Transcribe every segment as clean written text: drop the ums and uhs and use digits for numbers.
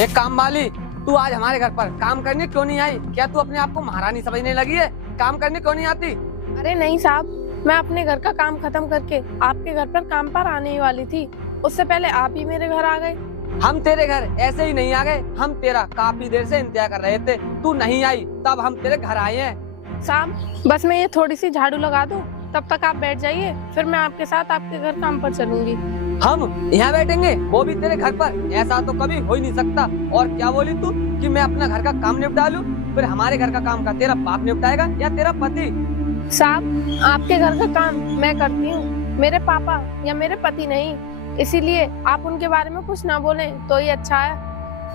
एक काम वाली, तू आज हमारे घर पर काम करने क्यों नहीं आई? क्या तू अपने आप को महारानी समझने लगी है? काम करने क्यों नहीं आती? अरे नहीं साहब, मैं अपने घर का काम खत्म करके आपके घर पर काम पर आने ही वाली थी। उससे पहले आप ही मेरे घर आ गए। हम तेरे घर ऐसे ही नहीं आ गए, हम तेरा काफी देर से इंतजार कर रहे थे। तू नहीं आई तब हम तेरे घर आए हैं। साहब बस मैं ये थोड़ी सी झाड़ू लगा दूं, तब तक आप बैठ जाइए, फिर मैं आपके साथ आपके घर काम पर चलूंगी। हम यहाँ बैठेंगे, वो भी तेरे घर पर? ऐसा तो कभी हो ही नहीं सकता। और क्या बोली तू कि मैं अपना घर का काम निपटा लूं? फिर हमारे घर का काम का तेरा बाप निपटाएगा या तेरा पति? साहब आपके घर का काम मैं करती हूँ, मेरे पापा या मेरे पति नहीं। इसीलिए आप उनके बारे में कुछ ना बोलें तो ही अच्छा है।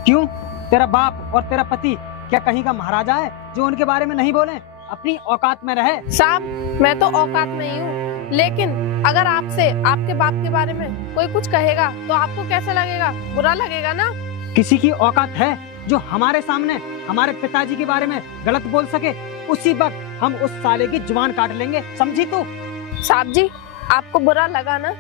क्यों? तेरा बाप और तेरा पति क्या कहीं का महाराजा है जो उनके बारे में नहीं बोले? अपनी औकात में रहे। साहब मैं तो औकात में ही हूँ, लेकिन अगर आपसे आपके बाप के बारे में कोई कुछ कहेगा तो आपको कैसा लगेगा? बुरा लगेगा ना। किसी की औकात है जो हमारे सामने हमारे पिताजी के बारे में गलत बोल सके? उसी वक्त हम उस साले की जुबान काट लेंगे, समझी तू? साहब जी आपको बुरा लगा ना,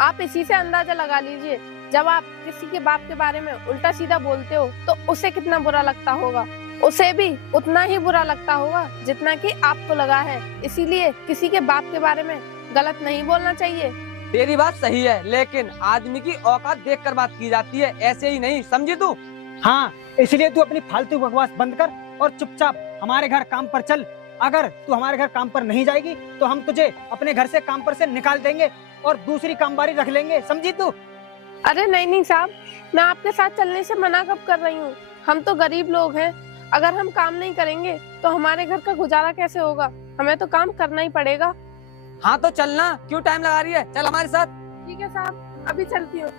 आप इसी से अंदाजा लगा लीजिए। जब आप किसी के बाप के बारे में उल्टा सीधा बोलते हो तो उसे कितना बुरा लगता होगा। उसे भी उतना ही बुरा लगता होगा जितना कि आपको लगा है। इसीलिए किसी के बाप के बारे में गलत नहीं बोलना चाहिए। तेरी बात सही है, लेकिन आदमी की औकात देखकर बात की जाती है, ऐसे ही नहीं, समझी तू? हाँ, इसलिए तू अपनी फालतू बकवास बंद कर और चुपचाप हमारे घर काम पर चल। अगर तू हमारे घर काम पर नहीं जाएगी तो हम तुझे अपने घर से काम पर से निकाल देंगे और दूसरी कामवारी रख लेंगे, समझी तू? अरे नहीं नहीं साहब, मैं आपके साथ चलने से मना कब कर रही हूँ। हम तो गरीब लोग हैं, अगर हम काम नहीं करेंगे तो हमारे घर का गुजारा कैसे होगा? हमें तो काम करना ही पड़ेगा। हाँ तो चलना, क्यों टाइम लगा रही है? चल हमारे साथ। ठीक है साहब, अभी चलती हूँ।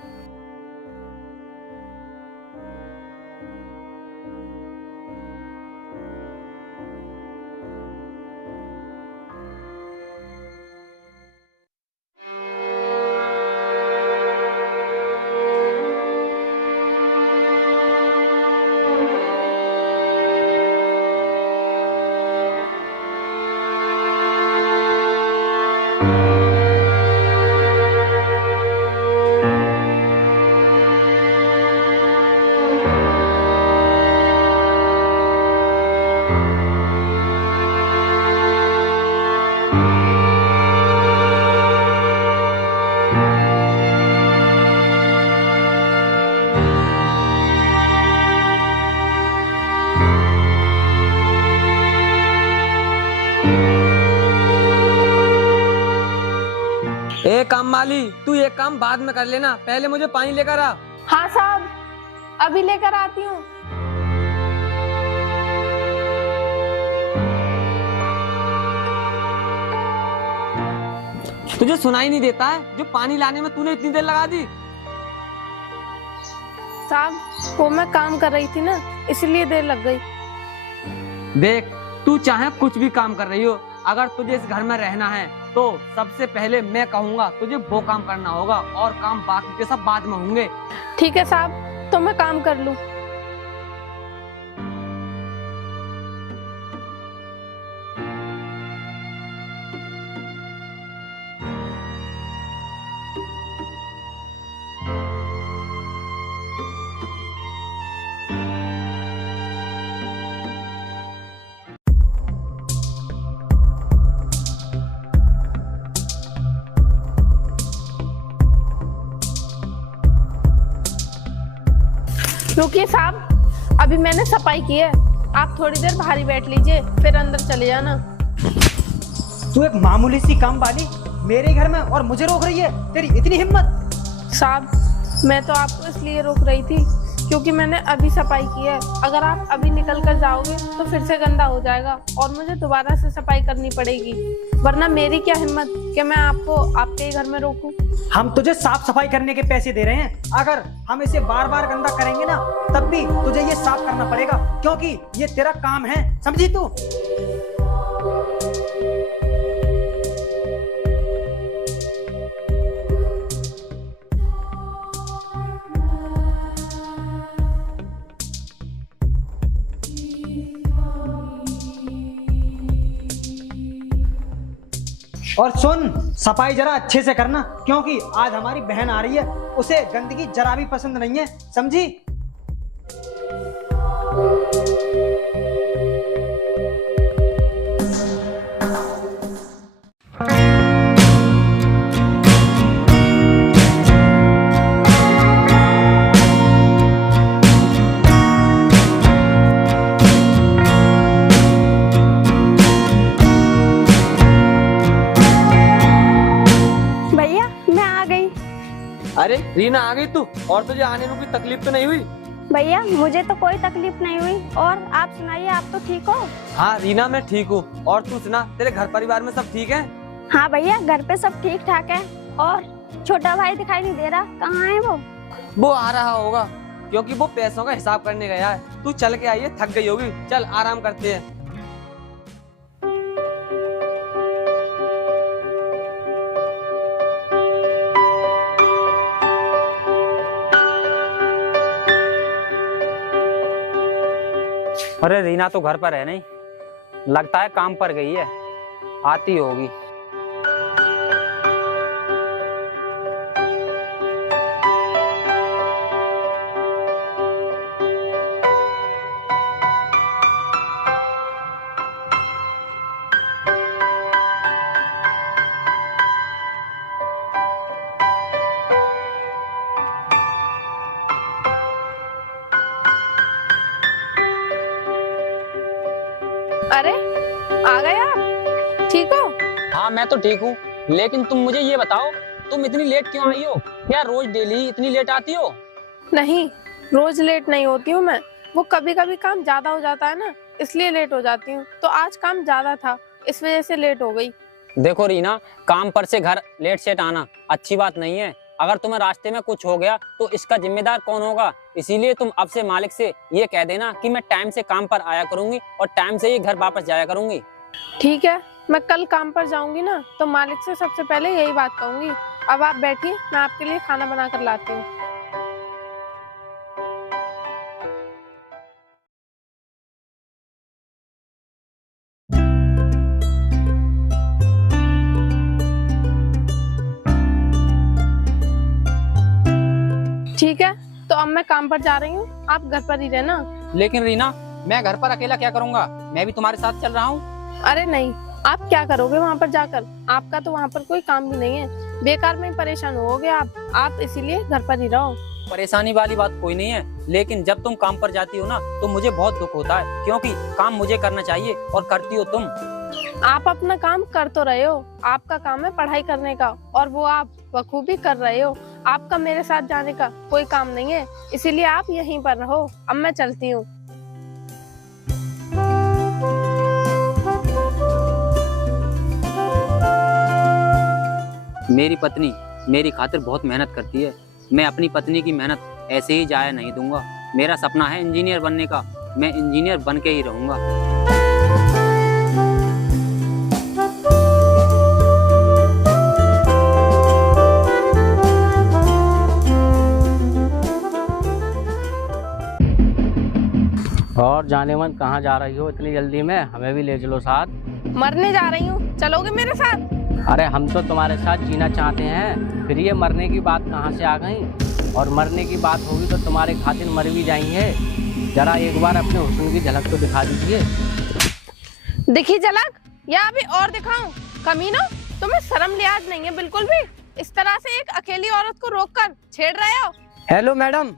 ए काम वाली, तू ये काम बाद में कर लेना, पहले मुझे पानी लेकर आ। हाँ साहब, अभी लेकर आती हूँ। तुझे सुनाई नहीं देता है जो पानी लाने में तूने इतनी देर लगा दी? साहब वो मैं काम कर रही थी ना, इसलिए देर लग गई। देख, तू चाहे कुछ भी काम कर रही हो, अगर तुझे इस घर में रहना है तो सबसे पहले मैं कहूँगा तुझे वो काम करना होगा, और काम बाकी के सब बाद में होंगे। ठीक है साहब, तो मैं काम कर लूँ। रुकिए साहब, अभी मैंने सफाई की है, आप थोड़ी देर बाहर ही बैठ लीजिए, फिर अंदर चले जाना। तू एक मामूली सी काम वाली मेरे घर में और मुझे रोक रही है? तेरी इतनी हिम्मत? साहब मैं तो आपको इसलिए रोक रही थी क्योंकि मैंने अभी सफाई की है। अगर आप अभी निकल कर जाओगे तो फिर से गंदा हो जाएगा और मुझे दोबारा से सफाई करनी पड़ेगी, वरना मेरी क्या हिम्मत कि मैं आपको आपके ही घर में रोकूं। हम तुझे साफ सफाई करने के पैसे दे रहे हैं, अगर हम इसे बार बार गंदा करेंगे ना तब भी तुझे ये साफ करना पड़ेगा, क्योंकि ये तेरा काम है, समझी तू? और सुन, सफाई जरा अच्छे से करना, क्योंकि आज हमारी बहन आ रही है, उसे गंदगी जरा भी पसंद नहीं है, समझी? भैया मैं आ गई। अरे रीना आ गई तू, और तुझे आने में कोई तकलीफ तो नहीं हुई? भैया मुझे तो कोई तकलीफ नहीं हुई। और आप सुनाइए, आप तो ठीक हो? हाँ रीना मैं ठीक हूँ। और तू सुना, तेरे घर परिवार में सब ठीक है? हाँ भैया, घर पे सब ठीक ठाक है। और छोटा भाई दिखाई नहीं दे रहा, कहाँ है वो? वो आ रहा होगा, क्योंकि वो पैसों का हिसाब करने गया है। तू चल के आई है, थक गई होगी, चल आराम करते हैं। अरे रीना तो घर पर है नहीं, लगता है काम पर गई है, आती होगी। अरे आ गए आप, ठीक हो? हाँ मैं तो ठीक हूँ, लेकिन तुम मुझे ये बताओ, तुम इतनी लेट क्यों आई हो? क्या रोज डेली इतनी लेट आती हो? नहीं, रोज लेट नहीं होती हूँ मैं। वो कभी कभी काम ज्यादा हो जाता है ना, इसलिए लेट हो जाती हूँ। तो आज काम ज्यादा था, इस वजह से लेट हो गई। देखो रीना, काम पर से घर लेट सेट आना अच्छी बात नहीं है। अगर तुम्हें रास्ते में कुछ हो गया तो इसका जिम्मेदार कौन होगा? इसीलिए तुम अब से मालिक से ये कह देना कि मैं टाइम से काम पर आया करूंगी और टाइम से ही घर वापस जाया करूंगी। ठीक है, मैं कल काम पर जाऊंगी ना, तो मालिक से सबसे पहले यही बात कहूंगी। अब आप बैठिए, मैं आपके लिए खाना बना कर लाती हूँ। ठीक है, तो अब मैं काम पर जा रही हूँ, आप घर पर ही रहना। लेकिन रीना, मैं घर पर अकेला क्या करूंगा? मैं भी तुम्हारे साथ चल रहा हूँ। अरे नहीं, आप क्या करोगे वहाँ पर जाकर? आपका तो वहाँ पर कोई काम भी नहीं है, बेकार में परेशान होगे आप इसीलिए घर पर ही रहो। परेशानी वाली बात कोई नहीं है, लेकिन जब तुम काम पर जाती हो ना तो मुझे बहुत दुख होता है, क्योंकि काम मुझे करना चाहिए और करती हो तुम। आप अपना काम कर तो रहे हो, आपका काम है पढ़ाई करने का, और वो आप बखूबी कर रहे हो। आपका मेरे साथ जाने का कोई काम नहीं है, इसीलिए आप यहीं पर रहो। अब मैं चलती हूँ। मेरी पत्नी मेरी खातिर बहुत मेहनत करती है, मैं अपनी पत्नी की मेहनत ऐसे ही जाया नहीं दूंगा। मेरा सपना है इंजीनियर बनने का, मैं इंजीनियर बन के ही रहूंगा। और जाने मन कहाँ जा रही हो इतनी जल्दी में? हमें भी ले चलो साथ। मरने जा रही हूँ, चलोगे मेरे साथ? अरे हम तो तुम्हारे साथ जीना चाहते हैं, फिर ये मरने की बात कहाँ से आ गई? और मरने की बात होगी तो तुम्हारे खातिर मर भी जाएंगे। जरा एक बार अपने हुस्न की झलक तो दिखा दीजिए। दिखी झलक या अभी और दिखाऊं? कमीनो, तुम्हें शर्म लिहाज नहीं है बिल्कुल भी? इस तरह से एक अकेली औरत को रोककर छेड़ रहे हो। हेलो मैडम,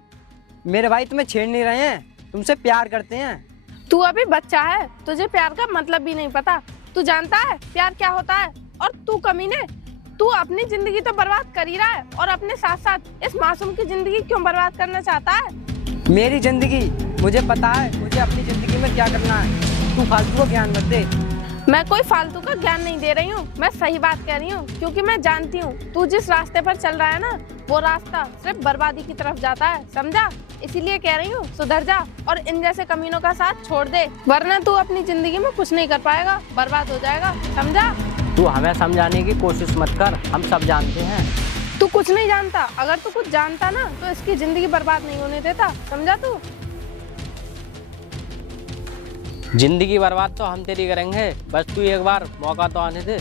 मेरे भाई तुम्हें छेड़ नहीं रहे हैं, तुमसे प्यार करते हैं। तू अभी बच्चा है, तुझे प्यार का मतलब भी नहीं पता। तू जानता है प्यार क्या होता है? और तू कमीने, तू अपनी जिंदगी तो बर्बाद कर ही रहा है, और अपने साथ साथ इस मासूम की जिंदगी क्यों बर्बाद करना चाहता है? मेरी जिंदगी मुझे पता है, मुझे अपनी जिंदगी में क्या करना है। तू फालतू को ज्ञान मत दे। मैं कोई फालतू का ज्ञान नहीं दे रही हूँ, मैं सही बात कह रही हूँ, क्योंकि मैं जानती हूँ तू जिस रास्ते पर चल रहा है ना, वो रास्ता सिर्फ बर्बादी की तरफ जाता है, समझा? इसीलिए कह रही हूँ सुधर जा और इन जैसे कमीनों का साथ छोड़ दे, वरना तू अपनी जिंदगी में कुछ नहीं कर पाएगा, बर्बाद हो जाएगा, समझा? तू हमें समझाने की कोशिश मत कर, हम सब जानते हैं। तू कुछ नहीं जानता। अगर तू कुछ जानता ना तो इसकी जिंदगी बर्बाद नहीं होने देता, समझा तू? जिंदगी बर्बाद तो हम तेरी करेंगे, बस तू एक बार मौका तो आने दे।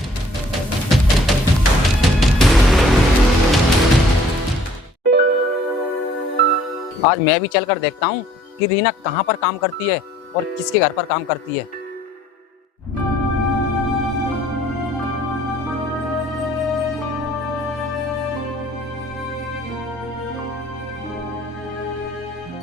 आज मैं भी चलकर देखता हूँ कि रीना कहाँ पर काम करती है और किसके घर पर काम करती है।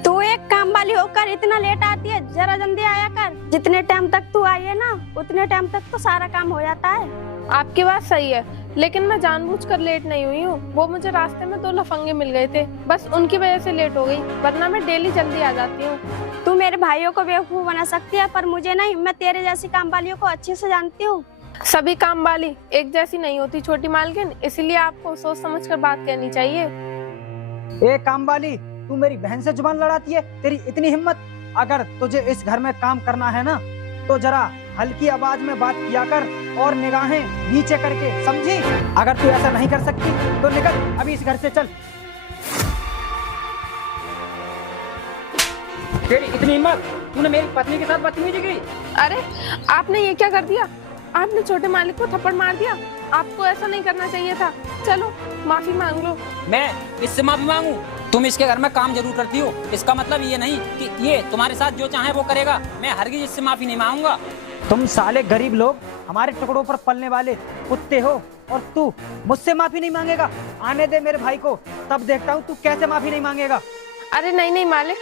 तू एक काम वाली होकर इतना लेट आती है, जरा जल्दी आया कर। जितने टाइम तक तू आई है ना, उतने टाइम तक तो सारा काम हो जाता है। आपकी बात सही है, लेकिन मैं जानबूझकर लेट नहीं हुई हूँ। वो मुझे रास्ते में 2 लफंगे मिल गए थे, बस उनकी वजह से लेट हो गई, वरना मैं डेली जल्दी आ जाती हूँ। तू मेरे भाइयों को बेवकूफ बना सकती है, पर मुझे नहीं। मैं तेरे जैसी काम वालियों को अच्छे से जानती हूँ। सभी काम वाली एक जैसी नहीं होती छोटी मालकिन, इसलिए आपको सोच समझकर बात कहनी चाहिए। ए काम वाली, तू मेरी बहन से जुबान लड़ाती है? तेरी इतनी हिम्मत? अगर तुझे इस घर में काम करना है ना, तो जरा हल्की आवाज में बात किया कर और निगाहें नीचे करके, समझी? अगर तू ऐसा नहीं कर सकती तो निकल अभी इस घर से, चल। तेरी इतनी हिम्मत, तूने मेरी पत्नी के साथ बदतमीजी की। अरे आपने ये क्या कर दिया? आपने छोटे मालिक को थप्पड़ मार दिया। आपको ऐसा नहीं करना चाहिए था। चलो माफी मांग लो। मैं इससे माफी मांगू? तुम इसके घर में काम जरूर करती हो, इसका मतलब ये नहीं कि ये तुम्हारे साथ जो चाहे वो करेगा। मैं हरगिज इससे माफी नहीं मांगूंगा। तुम साले गरीब लोग हमारे टुकड़ों पर पलने वाले कुत्ते हो, और तू मुझसे माफी नहीं मांगेगा? आने दे मेरे भाई को, तब देखता हूँ तू कैसे माफी नहीं मांगेगा। अरे नहीं नहीं मालिक,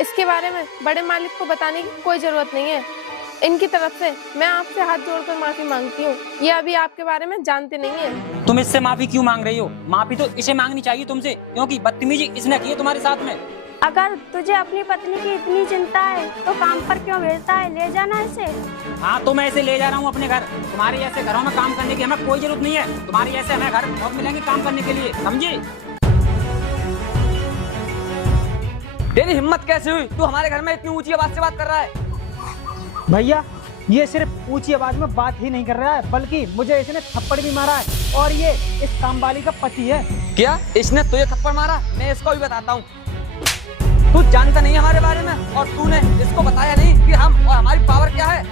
इसके बारे में बड़े मालिक को बताने की कोई जरूरत नहीं है। इनकी तरफ से मैं आपसे हाथ जोड़कर माफी मांगती हूँ। ये अभी आपके बारे में जानते नहीं है। तुम इससे माफी क्यों मांग रही हो? माफी तो इसे मांगनी चाहिए तुमसे, क्योंकि बदतमीजी इसने की है तुम्हारे साथ में। अगर तुझे अपनी पत्नी की इतनी चिंता है तो काम पर क्यों भेजता है? ले जाना इसे। हाँ तो मैं इसे ले जा रहा हूँ अपने घर। तुम्हारे ऐसे घरों में काम करने की हमें कोई जरूरत नहीं है। तुम्हारे ऐसे हमें घर बहुत मिलेंगे काम करने के लिए, समझी? तेरी हिम्मत कैसे हुई? तू हमारे घर में इतनी ऊंची आवाज से बात कर रहा है? भैया, ये सिर्फ ऊंची आवाज में बात ही नहीं कर रहा है, बल्कि मुझे इसने थप्पड़ भी मारा है, और ये इस काम वाली का पति है। क्या इसने तुझे थप्पड़ मारा? मैं इसको भी बताता हूँ। तू जानता नहीं हमारे बारे में, और तूने इसको बताया नहीं कि हम और हमारी पावर क्या है।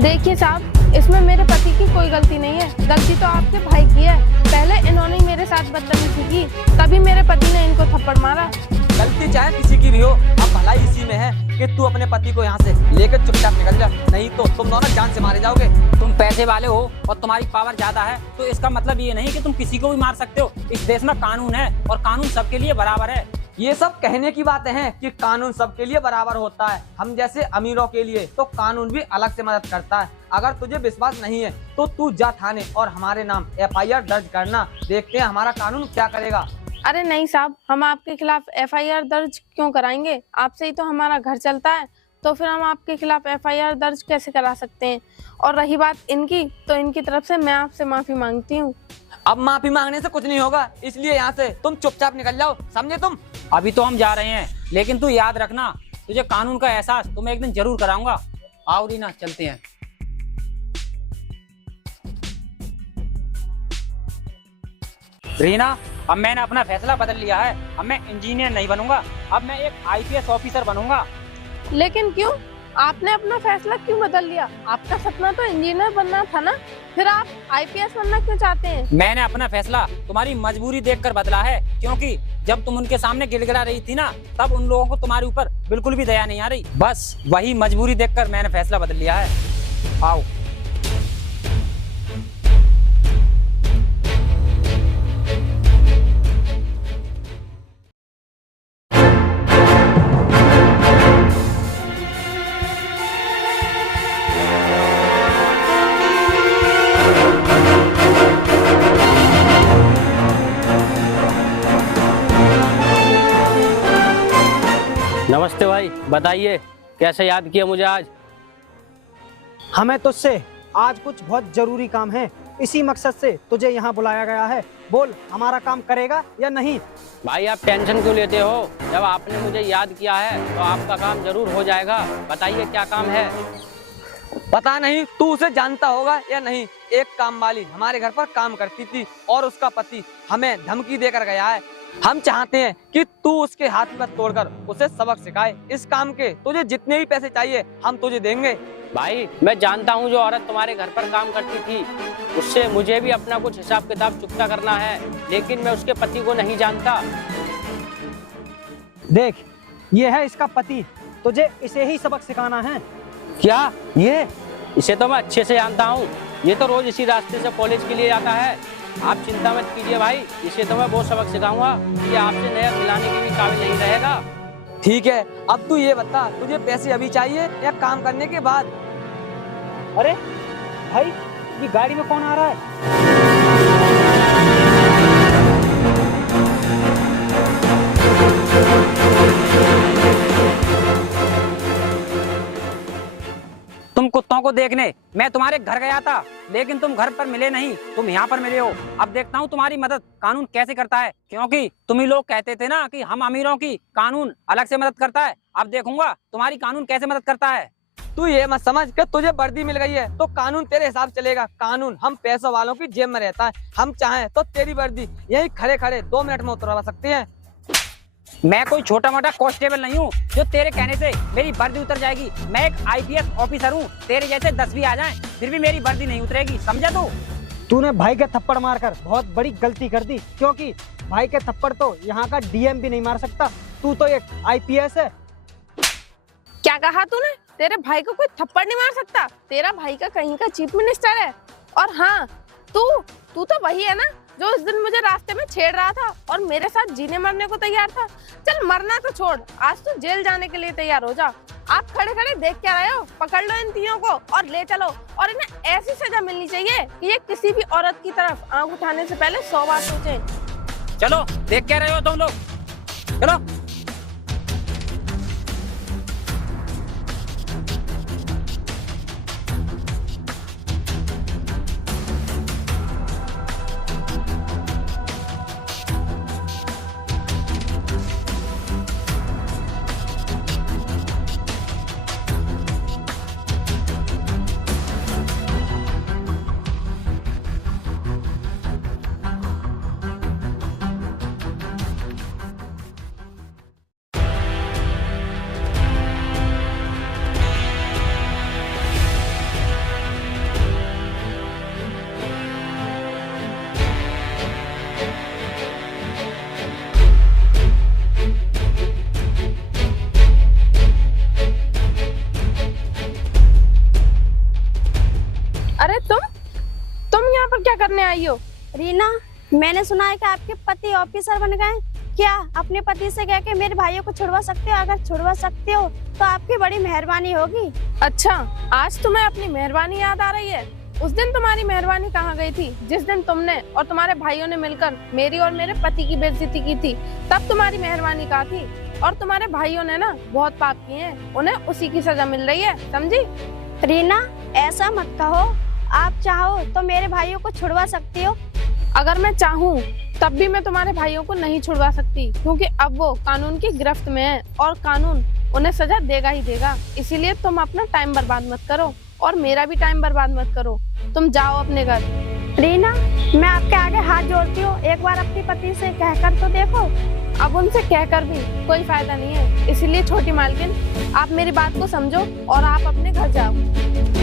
देखिए साहब, इसमें मेरे पति की कोई गलती नहीं है। गलती तो आपके भाई की है। पहले इन्होंने मेरे साथ बदतमीजी की, तभी मेरे पति ने इनको थप्पड़ मारा। गलती चाहे किसी की भी हो, अब भलाई इसी में है कि तू अपने पति को यहाँ से लेकर चुपचाप निकल जा, नहीं तो तुम दोनों जान से मारे जाओगे। तुम पैसे वाले हो और तुम्हारी पावर ज्यादा है, तो इसका मतलब ये नहीं कि तुम किसी को भी मार सकते हो। इस देश में कानून है, और कानून सबके लिए बराबर है। ये सब कहने की बातें हैं कि कानून सबके लिए बराबर होता है। हम जैसे अमीरों के लिए तो कानून भी अलग से मदद करता है। अगर तुझे विश्वास नहीं है तो तू जा थाने और हमारे नाम FIR दर्ज करना। देखते हैं हमारा कानून क्या करेगा। अरे नहीं साहब, हम आपके खिलाफ FIR दर्ज क्यों कराएंगे? आपसे ही तो हमारा घर चलता है, तो फिर हम आपके खिलाफ FIR दर्ज कैसे करा सकते हैं? और रही बात इनकी, तो इनकी तरफ से मैं आपसे माफी मांगती हूँ। अब माफी मांगने से कुछ नहीं होगा, इसलिए यहाँ से तुम चुपचाप निकल जाओ, समझे तुम? अभी तो हम जा रहे हैं, लेकिन तू याद रखना, तुझे कानून का एहसास तो मैं एक दिन जरूर कराऊंगा। आओ रीना, चलते हैं। रीना, अब मैंने अपना फैसला बदल लिया है। अब मैं इंजीनियर नहीं बनूंगा, अब मैं एक IPS ऑफिसर बनूंगा। लेकिन क्यों? आपने अपना फैसला क्यों बदल लिया? आपका सपना तो इंजीनियर बनना था ना, फिर आप IPS बनना क्यों चाहते हैं? मैंने अपना फैसला तुम्हारी मजबूरी देखकर बदला है, क्योंकि जब तुम उनके सामने गिड़गिड़ा रही थी ना, तब उन लोगों को तुम्हारे ऊपर बिल्कुल भी दया नहीं आ रही। बस वही मजबूरी देखकर मैंने फैसला बदल लिया है। आओ। नमस्ते भाई, बताइए कैसे याद किया मुझे आज? हमें तुझसे आज कुछ बहुत जरूरी काम है, इसी मकसद से तुझे यहाँ बुलाया गया है। बोल, हमारा काम करेगा या नहीं? भाई आप टेंशन क्यों लेते हो? जब आपने मुझे याद किया है तो आपका काम जरूर हो जाएगा। बताइए क्या काम है? पता नहीं तू उसे जानता होगा या नहीं। एक काम वाली हमारे घर पर काम करती थी और उसका पति हमें धमकी देकर गया है। हम चाहते हैं कि तू उसके हाथ पर तोड़कर उसे सबक सिखाए। इस काम के तुझे जितने भी पैसे चाहिए हम तुझे देंगे। भाई मैं जानता हूँ जो औरत तुम्हारे घर पर काम करती थी, उससे मुझे भी अपना कुछ हिसाब किताब चुकता करना है, लेकिन मैं उसके पति को नहीं जानता। देख, ये है इसका पति, तुझे इसे ही सबक सिखाना है। क्या ये? इसे तो मैं अच्छे से जानता हूँ, ये तो रोज इसी रास्ते से कॉलेज के लिए आता है। आप चिंता मत कीजिए भाई, इसे तो मैं वो सबक सिखाऊंगा कि आपसे नया मिलाने के भी काबिल नहीं रहेगा। ठीक है, अब तू ये बता, तुझे पैसे अभी चाहिए या काम करने के बाद? अरे भाई, ये गाड़ी में कौन आ रहा है? तुम कुत्तों को देखने मैं तुम्हारे घर गया था, लेकिन तुम घर पर मिले नहीं, तुम यहाँ पर मिले हो। अब देखता हूँ तुम्हारी मदद कानून कैसे करता है, क्योंकि तुम ही लोग कहते थे ना कि हम अमीरों की कानून अलग से मदद करता है। अब देखूंगा तुम्हारी कानून कैसे मदद करता है। तू ये मत समझ कि तुझे वर्दी मिल गई है तो कानून तेरे हिसाब चलेगा। कानून हम पैसों वालों की जेब में रहता है। हम चाहें तो तेरी वर्दी यही खड़े खड़े 2 मिनट में उतरवा सकते हैं। मैं कोई छोटा मोटा कांस्टेबल नहीं हूँ जो तेरे कहने से मेरी वर्दी उतर जाएगी। मैं एक IPS ऑफिसर हूँ, तेरे जैसे 10 भी आ जाएं फिर भी मेरी वर्दी नहीं उतरेगी, समझा तू? तूने भाई के थप्पड़ मारकर बहुत बड़ी गलती कर दी, क्योंकि भाई के थप्पड़ तो यहाँ का DM भी नहीं मार सकता। तू तो एक IPS है। क्या कहा तूने? तेरे भाई को कोई थप्पड़ नहीं मार सकता? तेरा भाई का कहीं का चीफ मिनिस्टर है। और हाँ, तू तो वही है ना जो उस दिन मुझे रास्ते में छेड़ रहा था और मेरे साथ जीने मरने को तैयार था। चल मरना तो छोड़, आज तू जेल जाने के लिए तैयार हो जा। आप खड़े खड़े देख क्या रहे हो? पकड़ लो इन तीनों को और ले चलो, और इन्हें ऐसी सजा मिलनी चाहिए कि ये किसी भी औरत की तरफ आंख उठाने से पहले 100 बार सोचें। चलो, देख क्या रहे हो तुम लोग, चलो। अरे तुम यहाँ पर क्या करने आई हो? रीना, मैंने सुना है कि आपके पति ऑफिसर बन गए। क्या अपने पति से कह के मेरे भाइयों को छुड़वा सकते हो? अगर छुड़वा सकते हो तो आपकी बड़ी मेहरबानी होगी। अच्छा, आज तुम्हें अपनी मेहरबानी याद आ रही है? उस दिन तुम्हारी मेहरबानी कहाँ गई थी जिस दिन तुमने और तुम्हारे भाइयों ने मिलकर मेरी और मेरे पति की बेइज्जती की थी? तब तुम्हारी मेहरबानी कहाँ थी? और तुम्हारे भाइयों ने ना बहुत पाप किए हैं, उन्हें उसी की सजा मिल रही है, समझी? रीना, ऐसा मत कहो। आप चाहो तो मेरे भाइयों को छुड़वा सकती हो। अगर मैं चाहूँ तब भी मैं तुम्हारे भाइयों को नहीं छुड़वा सकती, क्योंकि अब वो कानून की गिरफ्त में है और कानून उन्हें सजा देगा ही देगा। इसीलिए तुम अपना टाइम बर्बाद मत करो और मेरा भी टाइम बर्बाद मत करो। तुम जाओ अपने घर। रीना, मैं आपके आगे हाथ जोड़ती हूँ, एक बार अपने पति से कहकर तो देखो। अब उनसे कहकर भी कोई फायदा नहीं है, इसलिए छोटी मालकिन, आप मेरी बात को समझो और आप अपने घर जाओ।